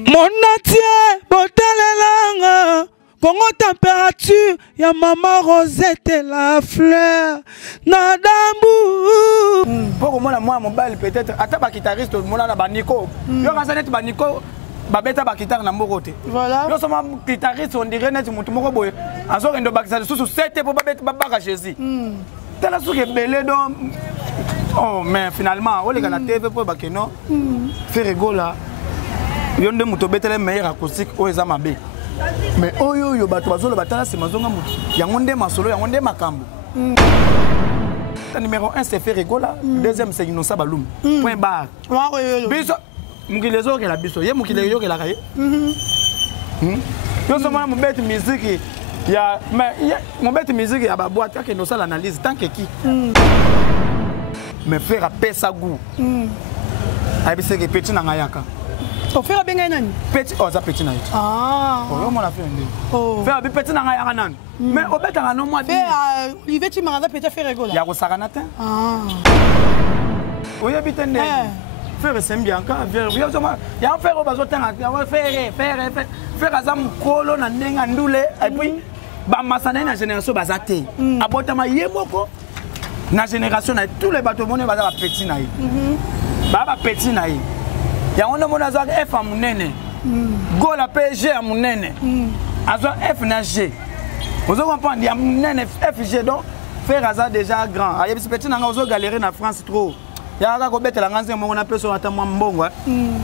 Monatie, botalelanga, Congo température, ya maman Rosette la fleur, Nadambu. Pour moi, mon bal peut-être, à ta guitariste, mon ana baniko. Yo kasanet baniko, babeta ba guitare na morote. Voilà. Yo sama guitariste, on dirait net mutu moko boye. Azor endo bakisa sous 7 pour babeta babaka Jésus. Tala souke belé donc. Oh mais finalement, on les gana TV pour bakeno. Fait rigola. Yonde muto betele meilleur acoustique o ezama be. Mais oyo yo bato bazolo batala c'est mazonga mutu. Yangonde masolo, yangonde makambo. Numéro 1 c'est fait rigola, deuxième c'est Innocent Baloum. Point barre. Biso mukilezo ke la biso, ye mukilezo ke la kaye. Yo soma mo bête musique ya mais mo bête musique ya ba boîte que Innocent l'analyse tant que qui. Mais faire à pesa goût. Abise ke petit na ngayaka. Au faire bien nani? Petit oh ça petit na it. Ah. Oh on a fait un. Oh. Faire petit na ngayaka nan. Mais au bête na no moi. Faire Olivier Timaraza peut-être faire rigola. Ya ko sakanata. Ah. Oui habitende. Faire sembianka faire yo soma ya faire au bazo tanga ya faire azam kolo na ndenga ndule et puis ba masana na génération bazate. Abotama yemoko. Na génération na tous les bateaux monnaie baza petit na yi. Ba petit na yi. Ya on mona za F a munene. Go la PSG a munene. Azo F na G. Vous comprenez ya munene FG donc faire ça déjà grand. Ayebi petit na nga ozo galérer na France trop. Ya ka ko betela nganze mo na peso ata mwa mbongo.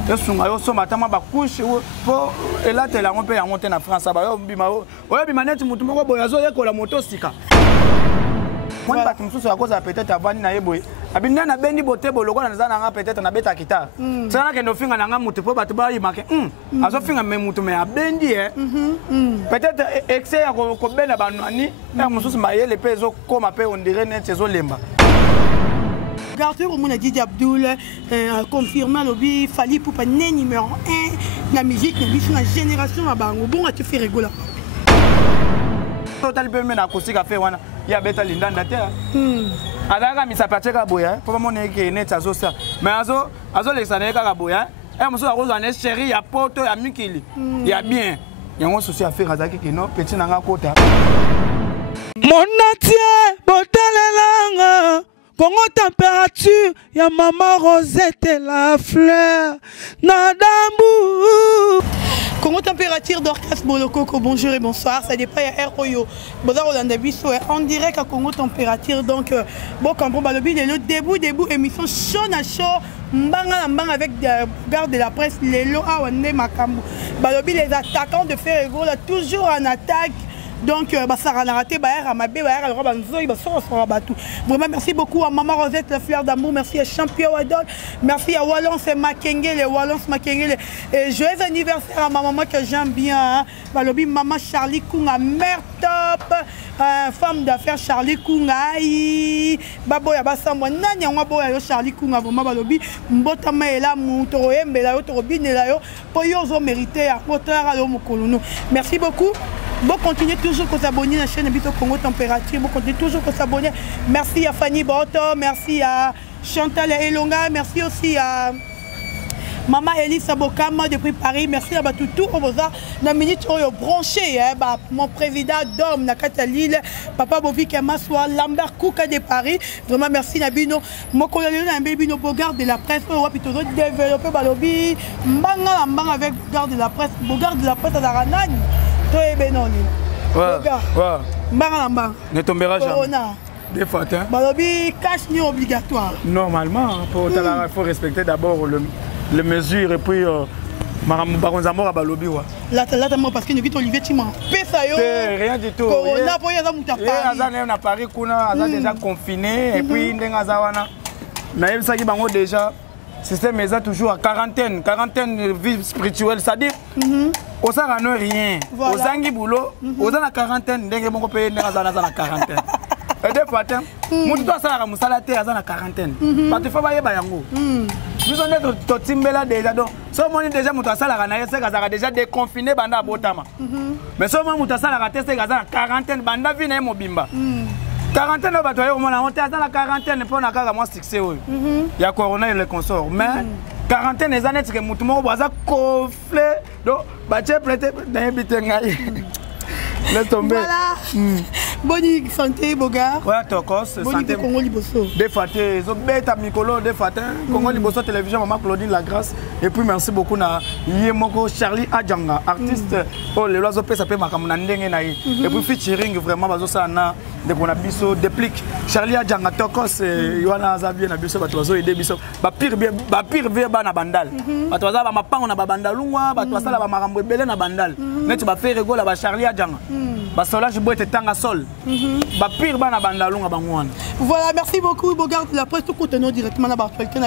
Yo sunga yo soma ata mwa ba couche po elatela ngo pe ya monter na France ba yo bima yo bima net mutu moko boya zo yekola moto sika. Moi ba tumsusu à cause peut-être avant na yeboy. Abinda na bendi bote boloko na zana nga peut-être na beta kita. Sana ke no finga na nga mutu po batu ba yimake. Azo finga me mutu me abendi peut-être excès ya ko bena banani na mususu mayele pezo koma pe on dirait net zo lemba. Garteur au monde Didi Abdoul confirmé lobby Fali Poupa né numéro 1 la musique na génération ma bango bon tu fais rigola. Total peu mena acoustique a fait wana ya beta lindanda te. Adaka misa pacheka boya pour mon que net azo ça mais azo lesana ka boya e muso akozo ane chéri ya poto ya mikili ya bien yango souci à faire azaki que non petit nanga kota. Monatie, botalelanga, Congo température, ya maman Rosette la fleur, Nadambu. Congo température d'orchestre Bolokoko, bonjour et bonsoir, ça dépend à Air Oyo. Bozar Olanda Bisso en direct à Congo température donc bon campo balobi le début émission chaud na chaud mbanga avec garde de la presse lelo awande makambu. Balobi les attaquants de Ferrego là toujours en attaque. Donc, vraiment merci beaucoup à Maman Rosette, la fleur d'amour, merci à Champion Wadol, merci à Wallance Makengele, Wallance Makengele. Et joyeux anniversaire à ma maman que j'aime bien, Balobi, Maman Charlie Kunga, mère top, femme d'affaires Charlie Kunga, Baboya Bassamwa, Nanya Waboya Charlie Kunga, vraiment Balobi, Mbotama et là, Moutoroye, Mbela, Torobine et là, Poyozo mérité à Moteur à l'Omokolono. Merci beaucoup. Bon, continuez toujours à s'abonner à la chaîne Habito Congo Température. Bon, continuez toujours à s'abonner. Merci à Fanny Boto, merci à Chantal Elonga, merci aussi à Maman Elisa Bokama depuis Paris. Merci à Batoutou Oboza. La minute où branché, mon président d'homme, Nakata Lille, Papa Bovi Kemaswa, Lambert Kouka de Paris. Vraiment merci Nabino. Mon collègue Nabino Bogard de la presse, plutôt développer Balobi, Mbanga Mbanga avec Bogard de la presse, Bogard de la presse à Daranani. Toi et Benoni. Ouais. Mbanga. Ne tombera jamais. Corona. Des fois, hein. Balobi, cash ni obligatoire. Normalement, il faut respecter d'abord les mesures et puis Baronzamora Balobi. Là, parce que nous avons Olivier Timon. Rien du tout. Corona, pour y avoir Paris. À Paris, on a déjà confiné et puis Ndengazawana. Mais ça qui est déjà. Système est toujours à quarantaine vie spirituelle, c'est-à-dire on s'en rend rien. Aux angi boulot, aux en quarantaine, dès que mon pays n'est pas en quarantaine. Et des fois, mon doigt ça a musalate à la quarantaine. Parce que faut pas y bayango. Nous on est tout timbela déjà donc. So mon déjà mon doigt ça la ranaye c'est que déjà déconfiné banda botama. Mais so mon doigt ça la raté c'est que la quarantaine banda vient mobimba. Quarantaine on a honte à la quarantaine pour na kaka moi succès. Il y a corona et le consort mais quarantaine des années que mutu moko baza conflé donc batie prêter na bitenga. Laisse tomber. Voilà. Bonne santé, Bogar. Ouais, Tokos. Bonne Congo Liboso. Des fois, bête Mikolo, des fois, Congo Liboso Télévision, maman Claudine Lagrasse. Et puis, merci beaucoup à Yemoko Charlie Adjanga, artiste. Oh, les oiseaux ça peut marquer mon andeng naï. Et puis, featuring vraiment, bazo ça na de qu'on a biso déplique. Charlie Adjanga Tokos, Yoana Zabien na biso, bato aider biso. Ba pire bien na bandal. Bato za ba mapango na ba bandalungwa, bato ça la ba marambo belé na bandal. Net ba faire rigolo ba Charlie Adjanga. Voilà, merci beaucoup. Regarde la presse, tout continue directement dans l'actualité.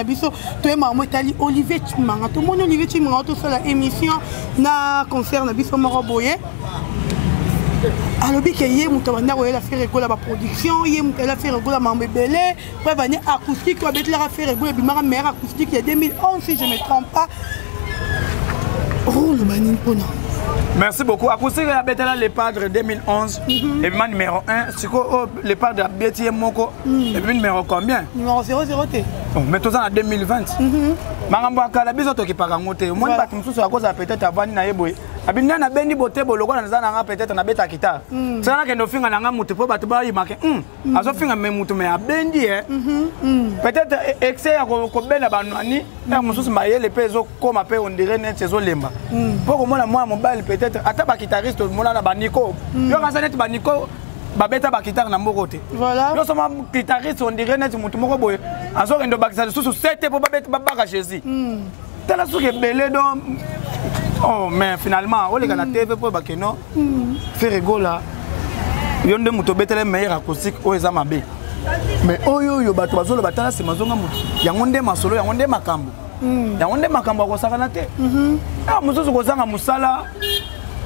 Tu es maman Itali, Olivier Chimanga. Tout le monde Olivier Chimanga, tout ça, la émission, na concert, na biso Moroboye. Alors, il y a une fait la production, il y a une fait la mambe belé, puis il y a acoustique, il y a fait la meilleure acoustique, il y a 2011, si je ne me trompe pas. Oh, le manin pona. Merci beaucoup. Acoustique à les padres 2011, et puis numéro 1, c'est quoi les padres à Bétier Moko, et puis numéro combien? Numéro 00. Mais tout ça en 2020. Marambo akala biso to ki parangote. Moi ba tumsusu akoza peut-être avani na yeboye. Abinna na bendi botebo lokola na nga peut-être na beta kita. Sana ke no finga na nga mutu po batu ba yimake. Azo finga me mutu me abendi Peut-être excès ya ko bela banwani, na mususu mayele pe zo koma pe on dirait net zo lemba. Pour moi mobile peut-être ata ba guitariste mona na baniko. Yo ka net baniko babeta ba guitare na mbokote. Voilà. Yo soma guitariste on dirait net mutu moko boye. Azo kendo bakisa susu 7 pour babeta babaka Jésus. Tala suke belé donc oh mais finalement on les gars na TV pour bakeno. Faire rigola. Yonde muto betele meilleur acoustique o ezamabe. Mais oyo yo bato bazolo batala se mazonga mutu. Yango nde masolo yango nde makambo. Yango nde makambo ko sakana te. Ah mususu ko zanga musala.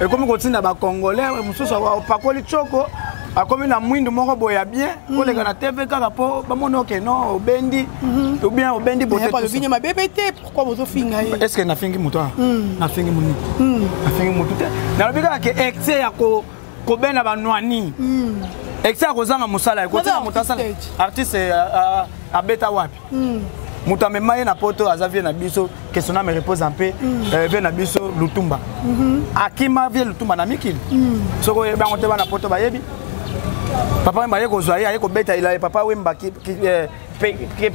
Et comme continue ba congolais mususu wa pakoli choko. Akomi na mwindu moko boya bien, ko lega na TV kaka po ba mono ke no obendi, ou bien obendi bote. Pas le vigné ma bébé pourquoi vous finga? Est-ce que na fingi muto? Na fingi muni. Na fingi muto te. Na bika ke excès ya ko bena ba nwani. Excès ko zanga musala ko tina mutasala. Artiste a beta wapi? Muta memaye na poto azavie na biso question me repose un peu vient na biso Lutumba. Akima vient Lutumba na mikili. Soko ba ngote ba na poto ba yebi. Papa wemba yeko zoya yeko beta ila papa wemba ki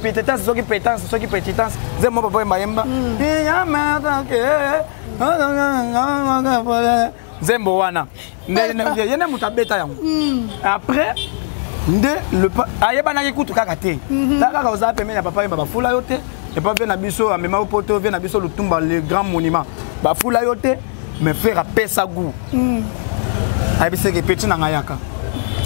pétitance soki pétance soki pétitance zemo papa wemba yemba ya mata ke zembo wana yene mutabeta yango après nde le ayeba na yekutu kaka te kaka oza pembe na papa wemba bafula yote et pas na biso amema poto vient na biso Lutumba le grand monument bafula yote mais faire à pesa goût ayebise ke petit na ngayaka.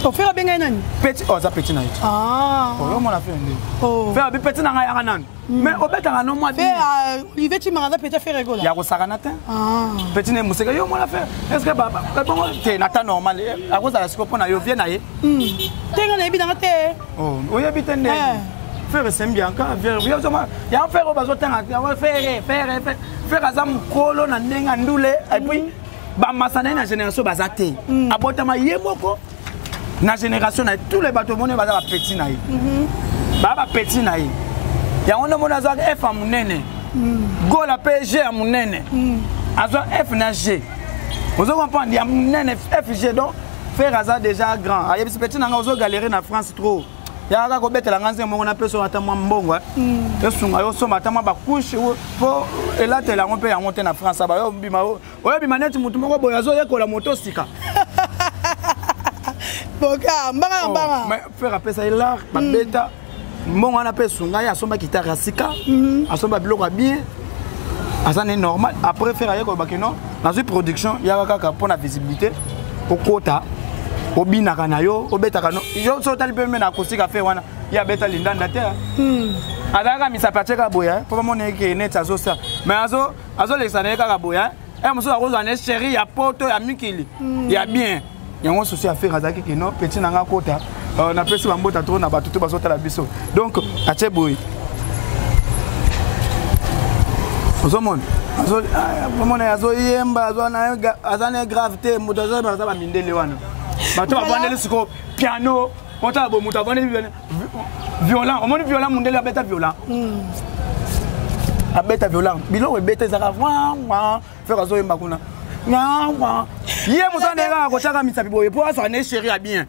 On fait bien nani petit oh ça petit naït oh mon affaire ndé faire bi petit na nga ya nan mais obeta no moi fait Olivier Chimanga peut faire rigoler ya ko sakanatin petit ne museka yo mon affaire est-ce que baba bon te na ta normal a cause la siko pona yo vient na ye tenga na bi na te oh oya bitende faire sembia ka faire yo zoma ya faire bazo tanga faire azam kolo na ndenga ndule et puis ba masana na génération bazate abotama yemoko na génération na tous les bateaux monnaie baza petit na yi baba petit na yi ya on mona za F a munene go la PSG a munene azo F na G vous comprenez ya munene FG donc faire ça déjà grand ayebi petit na nga ozo galérer na France trop ya ka ko betela nganze mo na peso ata mwa mbongo esunga yo soma ata mwa ba couche po elatela ngo pe ya monter na France ba yo bima oyo bima net mutu moko boya zo yekola moto sika. Boka mbanga mais faire appeler ça là ba beta mbongo na pe sunga ya somba guitare sika asomba biloko bien asane normal après faire ayeko bakeno dans une production ya kaka pour la visibilité au quota au binaka na yo obetaka no yo so tali pe na acoustique faire wana ya beta lindanda te adaka misapacheka boya pour mon ke net azo ça mais azo lesana kaka boya et muso akozo na chéri ya poto ya mikili ya bien yango souci à faire azaki que non petit nanga kota na pesi bambota trop na batutu bazota la biso donc ache boy ozomon azo yemba azana gravité mudazo ba mindele wana bato bavandeli siko piano ota bo mutu avandeli violent omoni violent mundele abeta violent abeta violent biloko ebeta zaka wa faire azo yemba kuna Yé Moussa ko chaka misa bibo pour ça ne chéri à bien.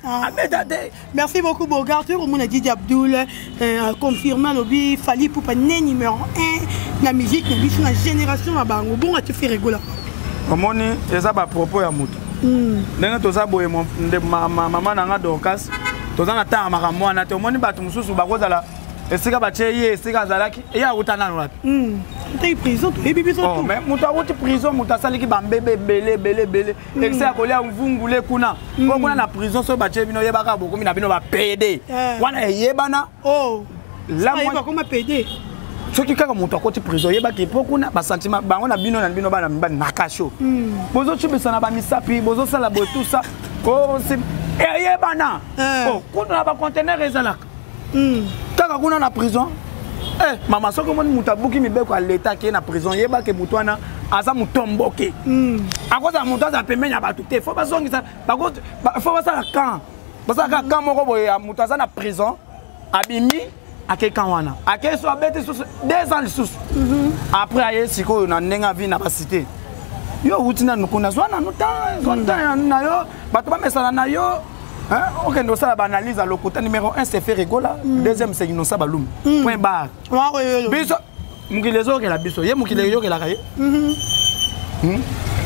Merci beaucoup Bogart. On a dit Abdoul confirmé lobby Fali pour pané numéro 1 la musique la génération à bango. Bon à te faire rigoler. Comment ni eza ba propos ya mutu. Ndenge toza boye maman nanga Dorcas. Toza na ta makamwa na te omoni batu mususu bakozala esika bacheye esika zalaki eya utana wapi. T'es prison, tu es bébé oh, mais muta wuti prison muta sali ki bambebe belé et ça kolia mvungule kuna ko kuna na prison so bache bino yebaka boko mina bino ba PD wana yebana oh la moi comment PD ce qui kaka muta ko ti prison yebaki po kuna ba sentiment bango na bino bana nakasho bozo chubisa na ba misapi bozo sala bo tout ça ko c'est yebana oh kuna ba conteneur ezalaka kaka kuna na prison. Eh, maman, ce que mon mutabuki mi beko à l'état qui est na prison, yeba ke mutwana aza mutomboke. À cause de mutaza pembe na batute, faut pas zongi ça. Par contre, faut pas ça la camp. Parce que quand moko boye mutaza na prison, abimi akekan wana. Ake so abete sous 2 ans sous. Après aye siko na nenga vi na ba cité. Yo utina nukuna zwana nuta na yo, bato ba mesana na yo. Ok, nous avons analyse à l'occulta numéro 1, c'est fait rigola. Deuxième, c'est nous avons balum. Point barre. Biso, les autres, la biso. Yé mukile yo que la caille.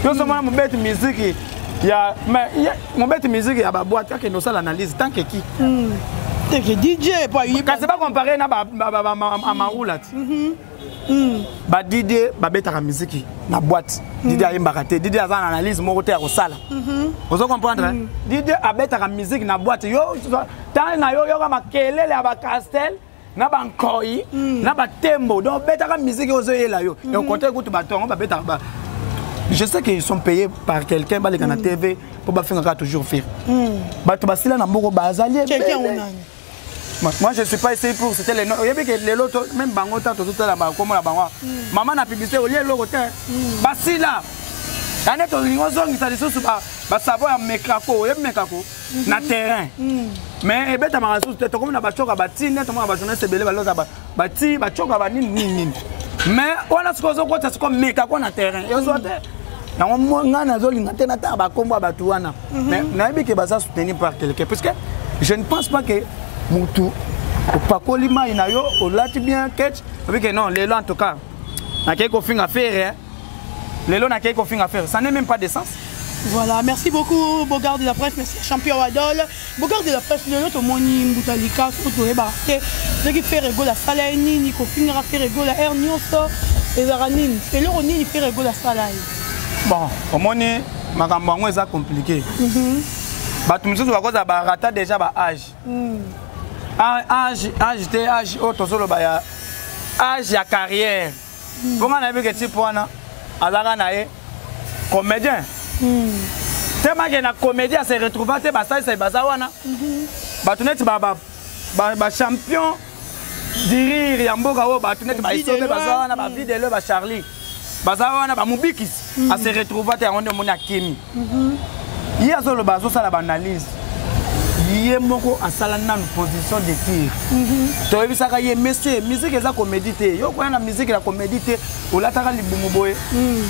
Yo sommes mon bête musique. Il y a, mais mon bête musique, il y a ba boîte que nous avons l'analyse tant que qui. Tant que DJ, pas y. Quand c'est pas comparé na ba maroulat. Ba Didier, ba bête à la musique. Na boîte. Didier a imbaraté. Didier a une analyse, mon côté au sala. Vous comprenez? Didier a bête à la musique na boîte. Yo, tant na yo ma kelele à ba castel, na ba nkoi, na ba tembo. Donc bête à la musique aux yeux là yo. Et au contraire, écoute ba ton, ba bête à ba. Je sais qu'ils sont payés par quelqu'un, ba les gars na TV pour ba faire toujours faire. Ba to ba sila na moko ba azali. Quelqu'un on a. Moi je ne suis pas essayé pour c'était les noms. Il y avait que les lotos même bangota tout ça là-bas comme la bango. Maman na publicité au lieu logo terre. Basi là. Ane to lingozo ngisa lisusu ba savoir mekako, yeb mekako na terrain. Mais ebeta marasu to comme na ba choka ba tine to ba journée sebele ba loza ba ti ba choka ba nini. Mais on a ce qu'on ko ça comme mekako na terrain. Yo zo te. Na ngana zo linga te na ta ba komba ba tuana. Mais na ebike ba ça soutenu par quelqu'un parce que je ne pense pas que Moutou, au Pakolima, il y a au lati bien catch. Avec non, les lois en tout cas, n'a qu'à faire affaire. Les lois n'a qu'à faire affaire. Ça n'est même pas de sens. Voilà, merci beaucoup, Bogart de la presse, merci champion Adol. Bogart de la presse, le lot au moni Mboutalika, surtout les barquets. Dès qu'il fait rigoler la salaire, ni qu'on finira faire rigoler la herniose et la ranine. Et l'euro ni fait rigoler la salaire. Bon, au moni, ma campagne est compliqué. Bah, tout le monde va cause à barata déjà bah âge. Âge, autre solo baya, âge ya carrière. Comment on a vu que tu prends na, azara nae, comédien. Tellement que na comédien se retrouve te basa c'est bazawana. Bah tu n'es ba champion diri yamboka o bah tu n'es ba isote bazawana ba vie de le ba Charlie. Bazawana ba mubikis a se retrouve te on demande à Kimi. Il y a solo bazo ça la analyse. Yé moko asala na position de tir. To ebi saka yé monsieur musique eza comédie te. Yo ko na musique la comédie te olataka libumu boye.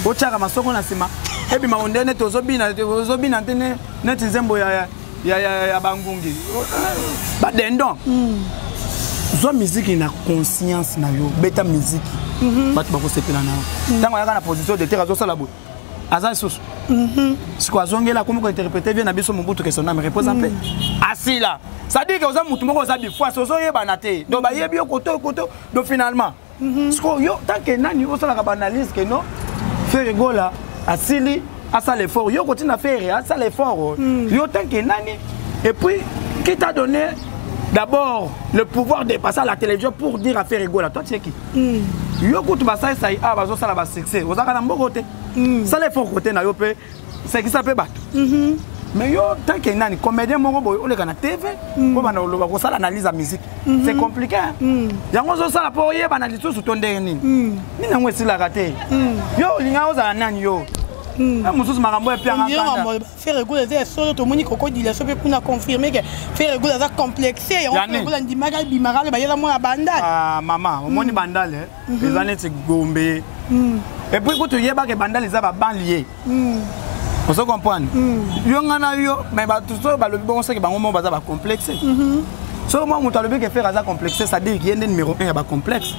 O chaka masoko na sima. Ebi ma ondene tozobina tene neti nzembo ya bangungi. Ba dendon. Zo musique na conscience na yo beta musique. Batu bako sepela na. Tango yaka na position de tir azo sala boye. Azan sous. Si quoi zongela comment interpréter bien na biso Mobutu que son âme repose en paix. Assis là. Ça dit que aux mutu moko za bifwa sozo yeba na te. Donc ba yebi koto donc finalement. Yo tant que nani o sala ka analyse que non faire rigola asili asa l'effort yo continue à faire asa l'effort. Yo tant que nani et puis qui t'a donné d'abord le pouvoir de passer à la télévision pour dire à faire rigola toi tu sais qui yo kutu basai sai a bazo sala ba succès ozaka na mboko te ça l'effort côté na yo pe c'est qui ça peut battre mais yo tant que nani comédien moko boy on le kana TV ko bana lo ba ko sala analyse à musique c'est compliqué yango zo sala po yeba na lisusu tonde nini nina ngwe sila raté yo linga oza nani yo mosusu makambo epianga kanda faire réguler ça solo to moni koko dit la sope pour confirmer que faire réguler ça complexé et on fait réguler ndimaka bimaka ba yela moi bandal maman omoni bandal les années c'est gombe et puis quand tu yeba que bandal les a ba banlier on se comprend yo ngana yo mais ba tout ça ba le bon c'est que bango mo baza ba complexé so moi mutu alobi que faire ça complexé ça dit qu'il y a numéro 1 ba complexe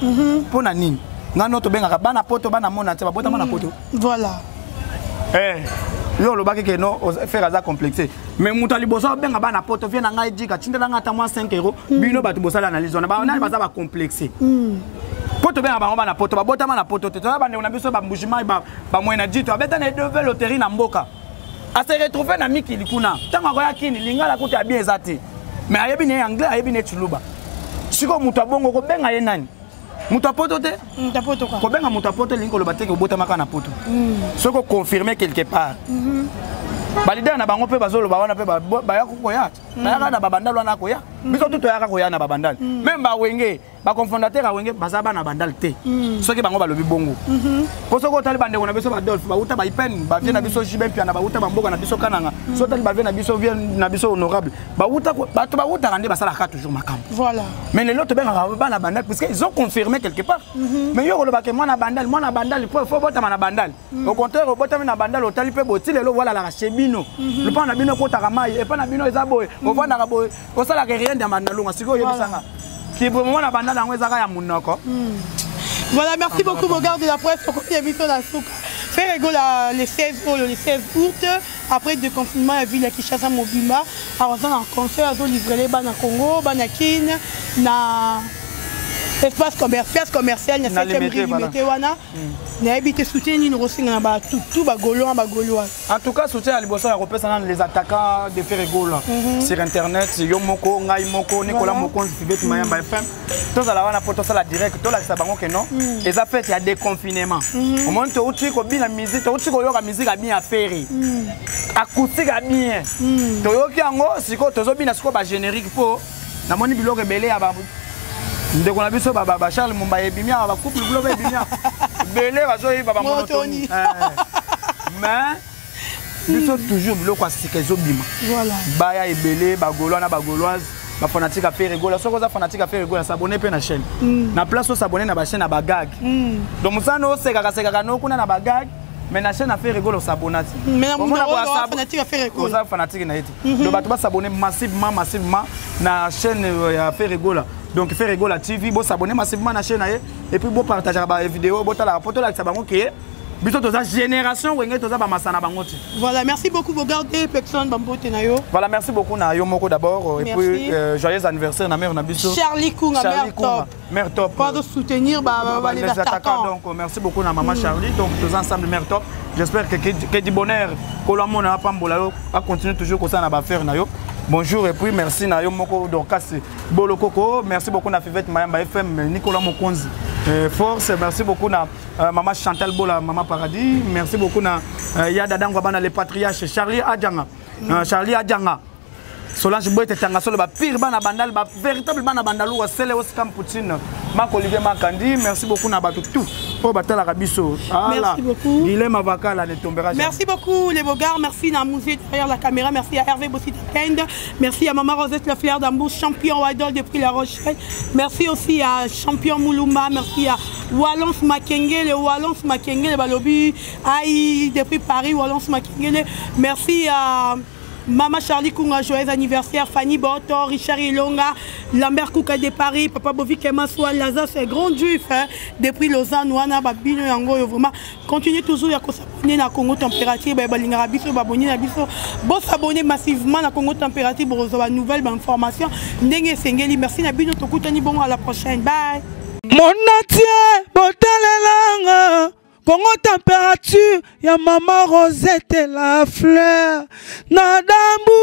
pour na nini ngano to benga bana poto bana mona te ba bota bana poto voilà yo lo baki que non faire ça complexé mais mutu liboso benga bana poto vient nga idika tinda nga ta moins 5 €. Bino ba to bosala analyse on ba na ba za ba complexé poto benga bango bana poto ba bota bana poto te to ba ndeko na biso ba mbujima ba moyena dito abeta na de loterie na mboka a se retrouver na miki likuna tanga ko yakini lingala kuti abi ezati mais ayebi ne anglais ayebi ne chuluba siko mutu abongo ko benga ye nani mutu apoto te poto quoi ko benga mutu apoto lingo lo bateke bota maka na poto soko confirmer quelque part balida na bango pe bazolo ba wana pe ba ya koya ba na babandal wana koya biso tuto ya koya na babandal même ba wenge ba cofondateur a wenge bazaba na bandal te soki bango balobi bongo ko soko tali bande na biso ba Adolphe ba uta ba ipen ba vient na biso jibe pia na ba uta ba mboka na biso kananga so tali ba vient na biso vient na biso honorable ba uta ba to ba uta rande ba sala ka toujours makam voilà mais les autres ben ba na bandal parce qu'ils ont confirmé quelque part mais yo ko ba ke moi na bandal il faut bota na bandal au contraire bota na bandal otali pe botile lo voilà la chebino le pa na bino ko takamai et pa na bino ezabo o vanda ka boy ko sala ke rien de mandalunga siko yo bisanga. Voilà, merci beaucoup, vos gars de la presse, pour qu'on ait la souka. Faire rigoler les 16 août, après le confinement, la ville de Kinshasa Mobimba, alors on a un concert, on a livré les bannes à Congo, Banakin, na espace commercial, na 7e rue limité wana. Na habité soutien ni rosinga ba tout ba gaulois ba gaulois. En tout cas soutien à Liboso ya repesa les attaquants de faire rigoler sur internet, yo moko ngai moko Nicolas Moko Vivete Mayamba FM. Tous à la wana poto ça la direct, to la sabango que non. Et ça fait il y a déconfinement. Au moment où tu ko bien la musique, tu ko yo la musique a bien faire. Acoustique a bien. To yo ki ango siko tozo bien siko ba générique po na moni biloko belé ya ba ndeko na biso ba Charles Mumba ebimia ba couple globe ebimia belé bazo yi ba monotoni mais biso toujours biloko asikezo bima voilà baya ebelé ba gaulois na ba gauloise ba fanatique a faire rigoler soko za fanatique a faire rigoler s'abonner pe na chaîne na place o s'abonner na ba chaîne na ba gag donc musano o seka no kuna na ba gag mais na chaîne a fait rigoler s'abonner mais na fanatique a fait rigoler ça fanatique na été donc ba to ba s'abonner massivement na chaîne a fait rigoler. Donc faire rigoler la TV, bon s'abonner massivement à la chaîne et puis bon partager la vidéo, bon la photo là ça va que biso to za génération wenge to za ba masana bangoti. Voilà, merci beaucoup vos gars des personnes bambote na yo. Voilà, merci beaucoup na yo moko d'abord et puis joyeux anniversaire na mère na biso. Charlie Kunga mère top. Pas de soutenir les attaquants. Donc merci beaucoup na maman Charlie donc tous ensemble mère top. J'espère que du bonheur Colombo na pambola a continuer toujours comme ça na ba faire na yo. Bonjour et puis merci na yo moko Dorcas Bolo Coco, merci beaucoup na Vivete Mayamba FM Nicolas Mokonzi. Force, merci beaucoup na maman Chantal Bola, maman Paradis, merci beaucoup na Yada Dangwa bana les patriarches Charlie Adjanga. Charlie Adjanga. Solange Boete tanga solo ba pire bana bandal ba véritable bana bandalu wa sele Oscar Poutine. Marc Olivier Makandi, merci beaucoup na batu tout. Pour batala rabiso. Merci beaucoup. Guilhem Avaka la ne tombera jamais. Merci beaucoup les beaux gars, merci na Mouzé derrière la caméra, merci à Hervé Bossita Kend, merci à Maman Rosette Le Flair d'Ambou, champion Idol depuis La Rochelle. Merci aussi à champion Moulouma, merci à Wallons Makengele, Wallons Makengele Balobi, Aïe depuis Paris, Wallons Makengele. Merci à Maman Charlie Kunga, joyeux anniversaire, Fanny Boto, Richard Ilonga, Lambert Kouka de Paris, Papa Bovi Kemaswa, Lazare, c'est grand juif, hein, depuis Lausanne, Ouana, Babino, Yango, vraiment. Continuez toujours à s'abonner à Congo Température, Balinga Biso, Baboni, Biso. Bon, s'abonner massivement à Congo Température pour recevoir de nouvelles informations. Ndenge Sengeli, merci Nabino, Tokutani, bon, à la prochaine. Bye. Mon atier, Botalelanga. Congo température, ya maman Rosette la fleur, Nadambu.